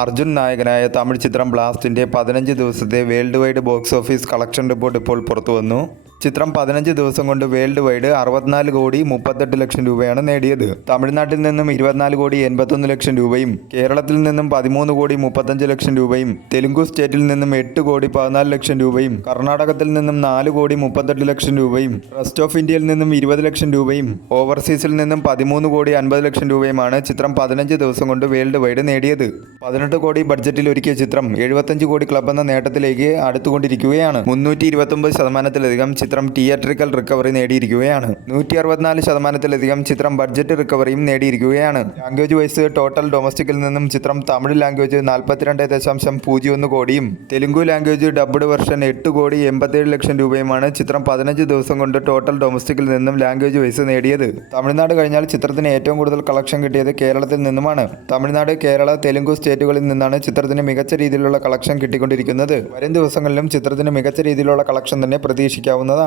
അർജുൻ നായകനായ തമിഴ് ചിത്രം ബ്ലാസ്റ്റിൻ്റെ 15 ദിവസത്തെ world wide box office collection report ഇപ്പോൾ പുറത്തുവന്നു. ചിത്രം 15 ദിവസം കൊണ്ട് വേൾഡ് വൈഡ് 64 കോടി 38 ലക്ഷം രൂപയാണ് നേടിയത്. തമിഴ്നാട്ടിൽ നിന്നും 24 കോടി 81 ലക്ഷം രൂപയും കേരളത്തിൽ നിന്നും 13 കോടി 35 ലക്ഷം രൂപയും തെലുങ്കു സ്റ്റേറ്റിൽ നിന്നും 8 കോടി 14 ലക്ഷം രൂപയും കർണാടകത്തിൽ നിന്നും 4 കോടി 38 ലക്ഷം രൂപയും റെസ്റ്റ് ഓഫ് ഇന്ത്യയിൽ നിന്നും 20 ലക്ഷം രൂപയും ഓവർസീസിൽ നിന്നും 13 കോടി 50 ലക്ഷം രൂപയുമാണ് ചിത്രം 15 ദിവസം കൊണ്ട് വേൾഡ് വൈഡ് നേടിയത്. 18 കോടി ബഡ്ജറ്റിൽ ഒരുക്കിയ ചിത്രം 75 കോടി ക്ലബ് എന്ന നേട്ടത്തിലേക്ക് അടുത്തുകൊണ്ടിരിക്കുകയാണ്. 329%-ലധികം ചിത്രം തിയേറ്ററിക്കൽ റിക്കവറി നേടിയിരിക്കുകയാണ്. 164%-ലധികം ചിത്രം ബഡ്ജറ്റ് റിക്കവറിയും നേടിയിരിക്കുകയാണ്. ലാംഗ്വേജ് വൈസ് ടോട്ടൽ ഡൊമസ്റ്റിക്കിൽ നിന്നും ചിത്രം തമിഴ് ലാംഗ്വേജ് 42.01 കോടിയും തെലുങ്കു ലാംഗ്വേജ് ഡബ്ഡ് വെർഷൻ 8 കോടി 87 ലക്ഷം രൂപയുമാണ് ചിത്രം 15 ദിവസം കൊണ്ട് ടോട്ടൽ ഡൊമസ്റ്റിക്കിൽ നിന്നും ലാംഗ്വേജ് വൈസ് നേടിയത്. തമിഴ്നാട് കഴിഞ്ഞാൽ ചിത്രത്തിന് ഏറ്റവും കൂടുതൽ കളക്ഷൻ കിട്ടിയത് കേരളത്തിൽ നിന്നുമാണ്. തമിഴ്നാട്, കേരള, തെലുങ്കു സ്റ്റേറ്റുകളിൽ നിന്നാണ് ചിത്രത്തിന് മികച്ച രീതിയിലുള്ള കളക്ഷൻ കിട്ടിക്കൊണ്ടിരിക്കുന്നത്. വരും ദിവസങ്ങളിലും ചിത്രത്തിന് മികച്ച രീതിയിലുള്ള കളക്ഷൻ തന്നെ പ്രതീക്ഷിക്കാവുന്നതാണ്.